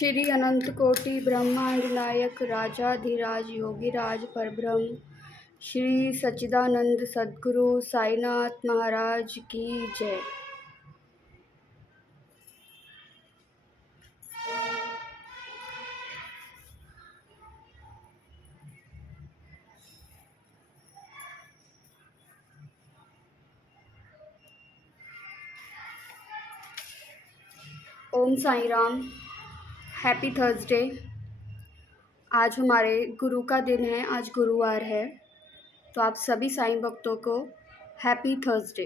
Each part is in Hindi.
श्री अनंत कोटि ब्रह्मांड नायक राजाधिराज योगीराज परब्रह्म श्री सच्चिदानंद सद्गुरु साईनाथ महाराज की जय। ओम साई राम। Happy Thursday. आज हमारे गुरु का दिन है, आज गुरुवार है, तो आप सभी साईं भक्तों को हैप्पी थर्सडे।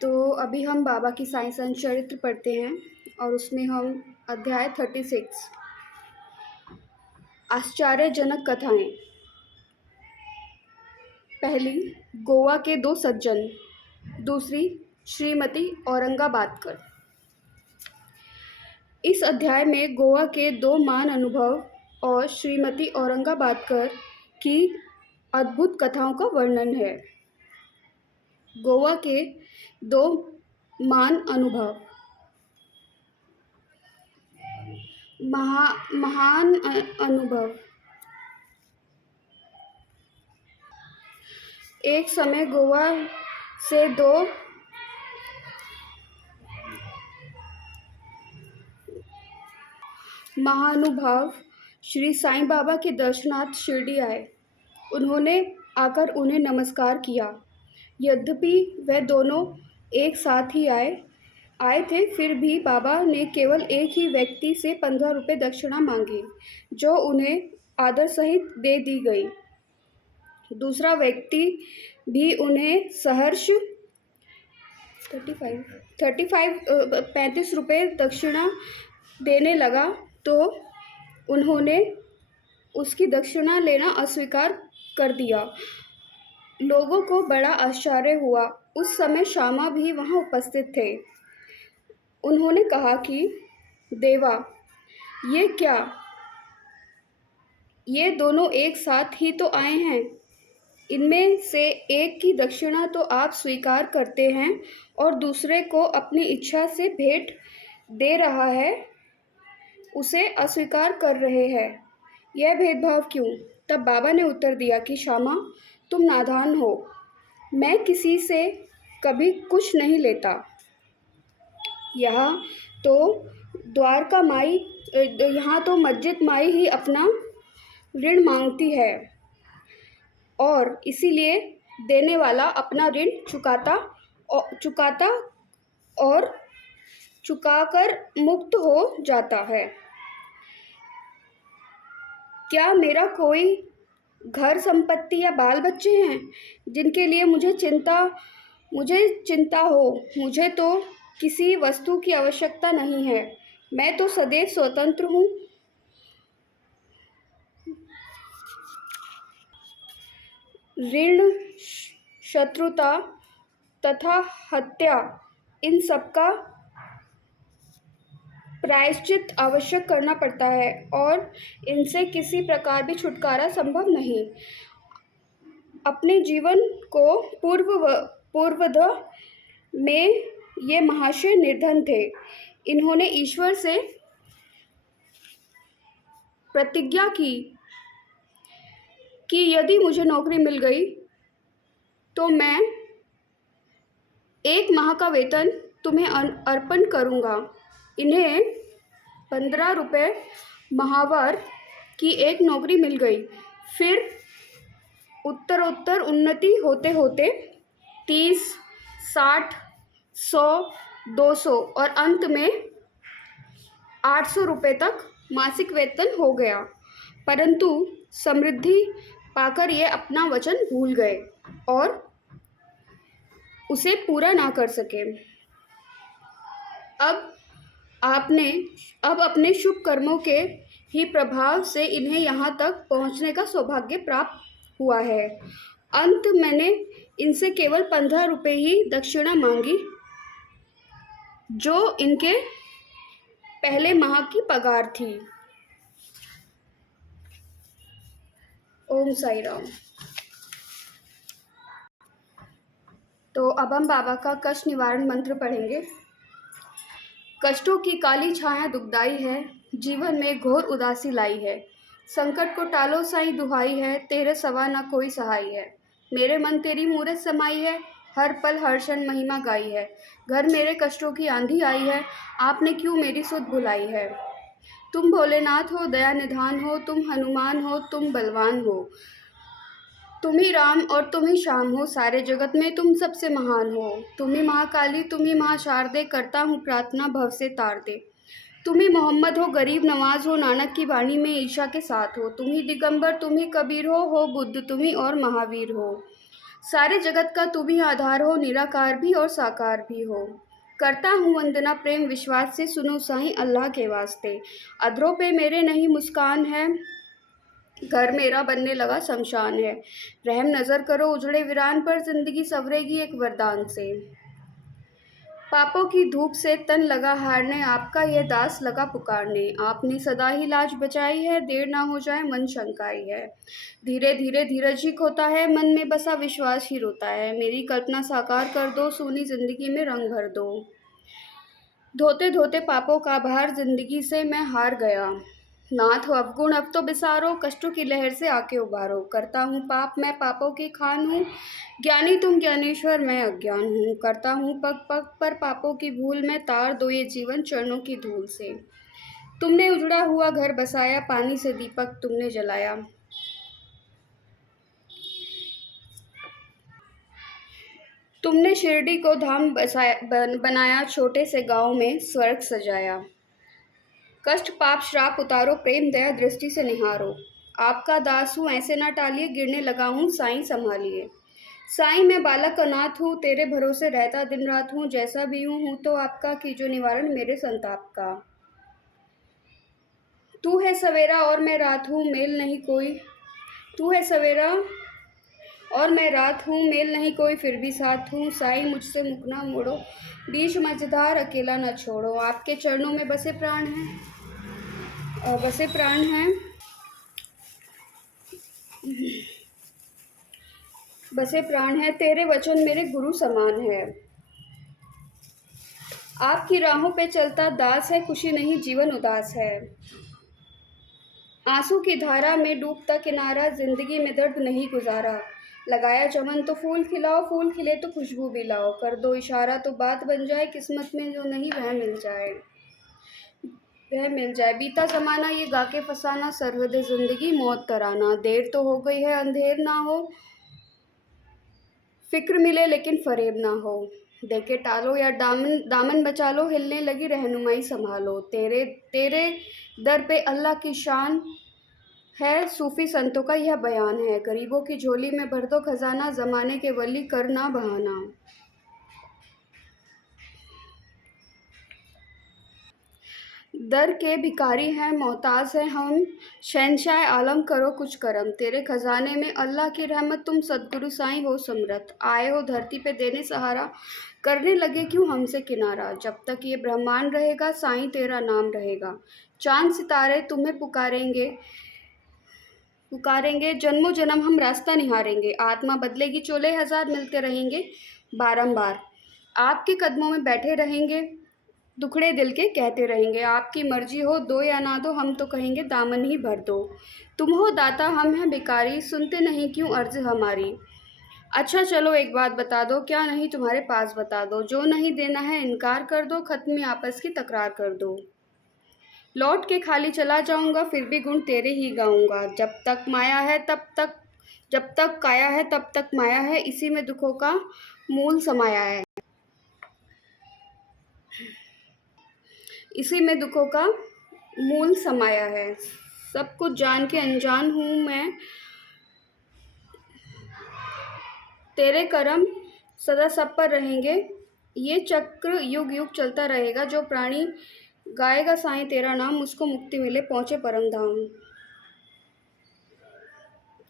तो अभी हम बाबा की साईं संत चरित्र पढ़ते हैं और उसमें हम अध्याय 36 आश्चर्यजनक कथाएं। पहली, गोवा के दो सज्जन। दूसरी, श्रीमती औरंगाबादकर। इस अध्याय में गोवा के दो मान अनुभव और श्रीमती औरंगाबादकर की अद्भुत कथाओं का वर्णन है। गोवा के दो मान अनुभव। महान अनुभव। एक समय गोवा से दो महानुभाव श्री साईं बाबा के दर्शनार्थ शिरडी आए। उन्होंने आकर उन्हें नमस्कार किया। यद्यपि वह दोनों एक साथ ही आए थे, फिर भी बाबा ने केवल एक ही व्यक्ति से 15 रुपये दक्षिणा मांगी, जो उन्हें आदर सहित दे दी गई। दूसरा व्यक्ति भी उन्हें सहर्ष 35 रुपये दक्षिणा देने लगा, तो उन्होंने उसकी दक्षिणा लेना अस्वीकार कर दिया। लोगों को बड़ा आश्चर्य हुआ। उस समय श्यामा भी वहाँ उपस्थित थे। उन्होंने कहा कि देवा, ये क्या? ये दोनों एक साथ ही तो आए हैं। इनमें से एक की दक्षिणा तो आप स्वीकार करते हैं और दूसरे को अपनी इच्छा से भेंट दे रहा है, उसे अस्वीकार कर रहे हैं। यह भेदभाव क्यों? तब बाबा ने उत्तर दिया कि श्यामा, तुम नादान हो। मैं किसी से कभी कुछ नहीं लेता। यहाँ तो मस्जिद माई ही अपना ऋण मांगती है और इसीलिए देने वाला अपना ऋण चुकाता और चुकाकर मुक्त हो जाता है। क्या मेरा कोई घर संपत्ति या बाल बच्चे हैं जिनके लिए मुझे चिंता हो? मुझे तो किसी वस्तु की आवश्यकता नहीं है। मैं तो सदैव स्वतंत्र हूँ। ऋण, शत्रुता तथा हत्या, इन सब का प्रायश्चित आवश्यक करना पड़ता है और इनसे किसी प्रकार भी छुटकारा संभव नहीं। अपने जीवन को पूर्वध में ये महाशय निर्धन थे। इन्होंने ईश्वर से प्रतिज्ञा की कि यदि मुझे नौकरी मिल गई तो मैं 1 माह का वेतन तुम्हें अर्पण करूँगा। इन्हें 15 रुपये माहवार की एक नौकरी मिल गई। फिर उत्तरोत्तर उन्नति होते होते 30, 60, 100, 200 और अंत में 800 रुपये तक मासिक वेतन हो गया। परंतु समृद्धि पाकर ये अपना वचन भूल गए और उसे पूरा ना कर सके। अब अपने शुभ कर्मों के ही प्रभाव से इन्हें यहाँ तक पहुँचने का सौभाग्य प्राप्त हुआ है। अंत मैंने इनसे केवल 15 रुपये ही दक्षिणा मांगी, जो इनके पहले माह की पगार थी। ओम साई राम। तो अब हम बाबा का कष्ट निवारण मंत्र पढ़ेंगे। कष्टों की काली छाया दुखदाई है, जीवन में घोर उदासी लाई है। संकट को टालो साईं दुहाई है, तेरे सवा न कोई सहाय है। मेरे मन तेरी मूरत समाई है, हर पल हर क्षण महिमा गाई है। घर मेरे कष्टों की आंधी आई है, आपने क्यों मेरी सुध भुलाई है। तुम भोलेनाथ हो, दया निधान हो, तुम हनुमान हो, तुम बलवान हो। तुम ही राम और तुम ही श्याम हो, सारे जगत में तुम सबसे महान हो। तुम ही महाकाली, तुम ही महाशारदे, करता हूँ प्रार्थना भव से तार दे। तुम ही मोहम्मद हो, गरीब नवाज हो, नानक की वाणी में ईशा के साथ हो। तुम ही दिगंबर, तुम ही कबीर हो बुद्ध तुम ही और महावीर हो। सारे जगत का तुम ही आधार हो, निराकार भी और साकार भी हो। करता हूँ वंदना प्रेम विश्वास से, सुनो साईं अल्लाह के वास्ते। अधरों पे मेरे नहीं मुस्कान है, घर मेरा बनने लगा शमशान है। रहम नज़र करो उजड़े वीरान पर, जिंदगी संवरेगी एक वरदान से। पापों की धूप से तन लगा हारने, आपका यह दास लगा पुकारने। आपने सदा ही लाज बचाई है, देर ना हो जाए मन शंकाई है। धीरे धीरे धीरज ही खोता है, मन में बसा विश्वास ही रोता है। मेरी कल्पना साकार कर दो, सोनी जिंदगी में रंग भर दो। धोते धोते पापों का भार, जिंदगी से मैं हार गया। नाथ हो अवगुण अब तो बिसारो, कष्टों की लहर से आके उबारो। करता हूँ पाप मैं पापों की खान हूँ, ज्ञानी तुम ज्ञानेश्वर मैं अज्ञान हूँ। करता हूँ पग पग पर पापों की भूल, मैं तार दो ये जीवन चरणों की धूल से। तुमने उजड़ा हुआ घर बसाया, पानी से दीपक तुमने जलाया। तुमने शिरडी को धाम बनाया, छोटे से गांव में स्वर्ग सजाया। कष्ट पाप श्राप उतारो, प्रेम दया दृष्टि से निहारो। आपका दास हूँ ऐसे ना टालिए, गिरने लगा हूँ साईं संभालिए। साईं मैं बालक अनाथ हूँ, तेरे भरोसे रहता दिन रात हूँ। जैसा भी हूँ तो आपका, कीजो निवारण मेरे संताप का। तू है सवेरा और मैं रात हूँ, मेल नहीं कोई। तू है सवेरा और मैं रात हूँ, मेल नहीं कोई फिर भी साथ हूँ। साईं मुझसे मुख ना मोड़ो, बीच मझधार अकेला न छोड़ो। आपके चरणों में बसे प्राण हैं, बसे प्राण हैं, बसे प्राण हैं। तेरे वचन मेरे गुरु समान है। आपकी राहों पे चलता दास है, खुशी नहीं जीवन उदास है। आंसू की धारा में डूबता किनारा, जिंदगी में दर्द नहीं गुजारा। लगाया चमन तो फूल खिलाओ, फूल खिले तो खुशबू भी लाओ। कर दो इशारा तो बात बन जाए, किस्मत में जो नहीं वह मिल जाए, वह मिल जाए। बीता जमाना ये गा के फसाना, सरहद जिंदगी मौत तराना। देर तो हो गई है अंधेर ना हो, फिक्र मिले लेकिन फरेब ना हो। देखे टालो या दामन दामन बचा लो, हिलने लगी रहनुमाई संभालो। तेरे तेरे दर पे अल्लाह की शान है, सूफी संतों का यह बयान है। गरीबों की झोली में भर दो खजाना, जमाने के वली करना बहाना। दर के भिखारी हैं मोहताज हैं हम, शहंशाह आलम करो कुछ करम। तेरे खजाने में अल्लाह की रहमत, तुम सदगुरु साईं हो समरथ। आए हो धरती पे देने सहारा, करने लगे क्यों हमसे किनारा। जब तक ये ब्रह्मांड रहेगा साईं तेरा नाम रहेगा। चांद सितारे तुम्हें पुकारेंगे, पुकारेंगे जन्मों जन्म हम रास्ता निहारेंगे। आत्मा बदलेगी चोले हजार, मिलते रहेंगे बारंबार। आपके कदमों में बैठे रहेंगे, दुखड़े दिल के कहते रहेंगे। आपकी मर्जी हो दो या ना दो, हम तो कहेंगे दामन ही भर दो। तुम हो दाता हम हैं भिखारी, सुनते नहीं क्यों अर्ज हमारी। अच्छा चलो एक बात बता दो, क्या नहीं तुम्हारे पास बता दो। जो नहीं देना है इनकार कर दो, खत्म में आपस की तकरार कर दो। लौट के खाली चला जाऊंगा, फिर भी गुण तेरे ही गाऊंगा। जब तक माया है तब तक, जब तक काया है तब तक माया है, इसी में दुखों का मूल समाया है। इसी में दुखों का मूल समाया है। सब कुछ जान के अनजान हूँ मैं, तेरे कर्म सदा सब पर रहेंगे। ये चक्र युग युग चलता रहेगा, जो प्राणी गाएगा साईं तेरा नाम, उसको मुक्ति मिले पहुँचे परम धाम।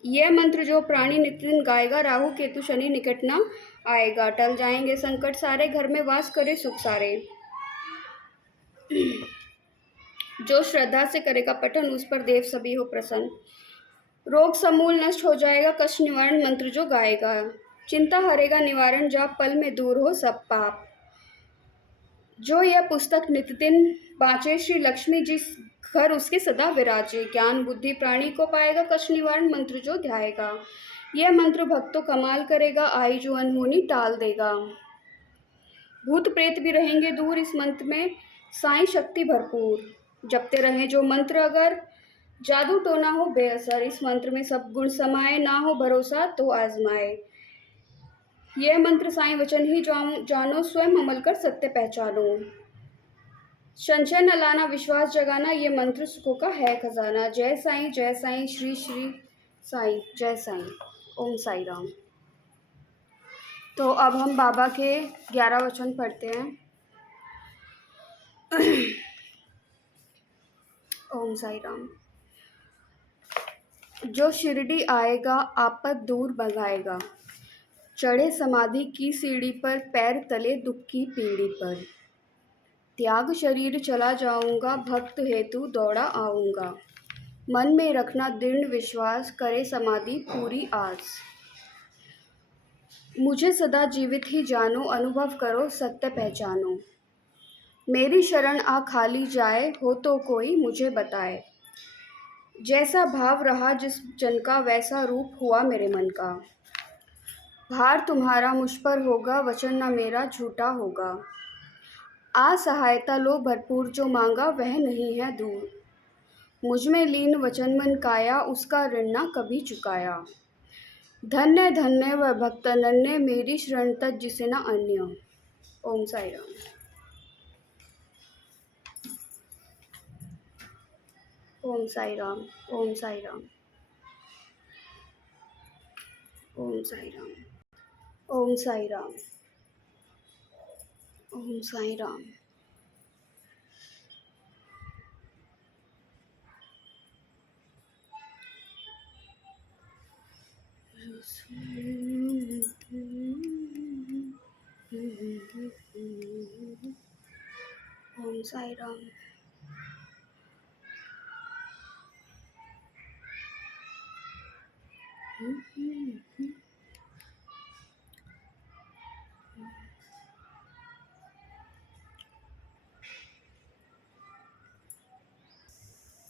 यह मंत्र जो प्राणी नित्य गाएगा, राहु केतु शनि निकट ना आएगा। टल जाएंगे संकट सारे, घर में वास करे सुख सारे। जो श्रद्धा से करेगा पठन, उस पर देव सभी हो प्रसन्न। रोग समूल नष्ट हो जाएगा, कष्ट निवारण मंत्र जो गाएगा। चिंता हरेगा निवारण, जा पल में दूर हो सब पाप। जो यह पुस्तक नित्यदिन बाँचे, श्री लक्ष्मी जिस घर उसके सदा विराजे। ज्ञान बुद्धि प्राणी को पाएगा, कष्ट निवारण मंत्र जो ध्याएगा। यह मंत्र भक्तों कमाल करेगा, आई जो अनहोनी टाल देगा। भूत प्रेत भी रहेंगे दूर इस मंत्र में, साईं शक्ति भरपूर। जपते रहें जो मंत्र अगर, जादू टोना हो बेअसर। इस मंत्र में सब गुण समाये, ना हो भरोसा तो आजमाए। यह मंत्र साईं वचन ही जानो, स्वयं अमल कर सत्य पहचानो। संशय न लाना, विश्वास जगाना, ये मंत्र सुखों का है खजाना। जय साईं श्री श्री साईं, जय साईं। ओम साई राम। तो अब हम बाबा के 11 वचन पढ़ते हैं। ओम साई राम। जो शिरडी आएगा आपत दूर भगाएगा, चढ़े समाधि की सीढ़ी पर, पैर तले दुख की पीढ़ी पर। त्याग शरीर चला जाऊंगा, भक्त हेतु दौड़ा आऊंगा। मन में रखना दृढ़ विश्वास, करे समाधि पूरी आस। मुझे सदा जीवित ही जानो, अनुभव करो सत्य पहचानो। मेरी शरण आ खाली जाए, हो तो कोई मुझे बताए। जैसा भाव रहा जिस जन का, वैसा रूप हुआ मेरे मन का। भार तुम्हारा मुझ पर होगा, वचन न मेरा झूठा होगा। आ सहायता लो भरपूर, जो मांगा वह नहीं है दूर। मुझ में लीन वचन मन काया, उसका ऋण न कभी चुकाया। धन्य धन्य वह भक्त अनन्य, मेरी शरण तज जिसे न अन्य। ओम साई राम। ओम साई राम। ओम साई राम। ओम साई राम। ओम साई राम। ओम साई राम। ओम साई राम।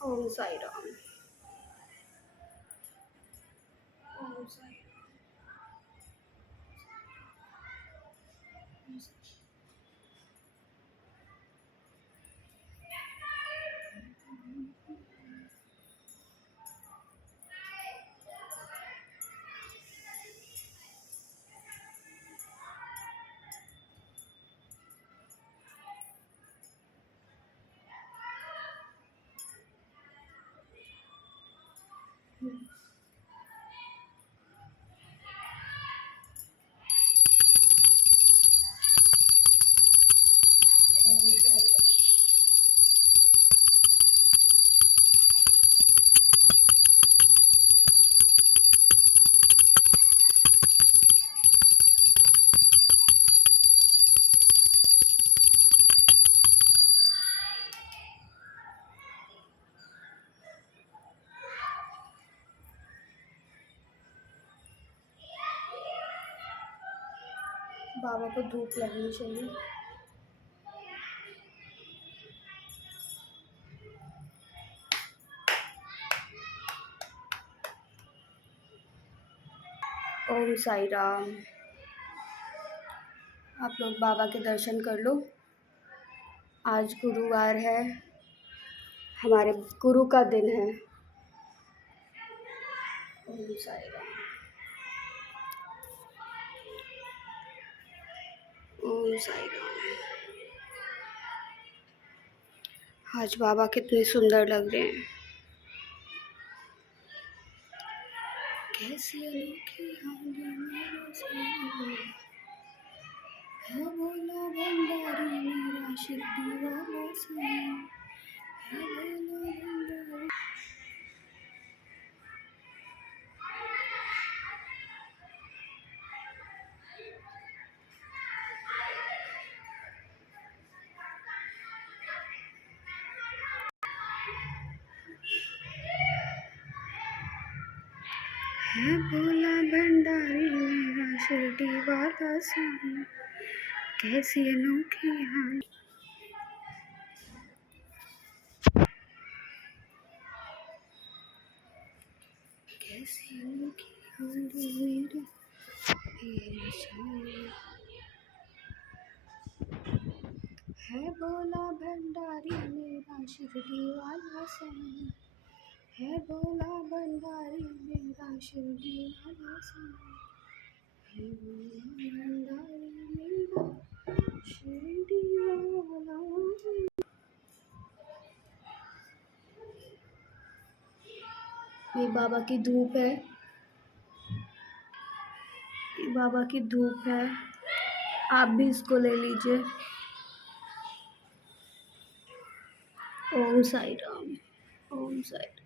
ओम साई राम। ओम साई राम। बाबा को धूप लगनी चाहिए। ओम साई राम। आप लोग बाबा के दर्शन कर लो। आज गुरुवार है, हमारे गुरु का दिन है। ओम साई राम। ओम साई राम। आज बाबा कितने सुंदर लग रहे हैं। कैसी अनोखी है बोला भंडारी, मेरा शिरडी वाला साईं है बोला भंडारी। है भोला भंडारी मेरा शिरडी वाला साईं, कैसी अनोखी हाल। कैसी अनोखी हाल मेरी मेरे साईं। है भोला भंडारी मेरा शिरडी वाला साईं, है भोला भंडारी मेरा शिरडी वाला साईं, है भोला भंडारी मेरा शिरडी वाला। ये बाबा की धूप है, ये बाबा की धूप है, आप भी इसको ले लीजिए। ओम साई राम, ओम साई राम।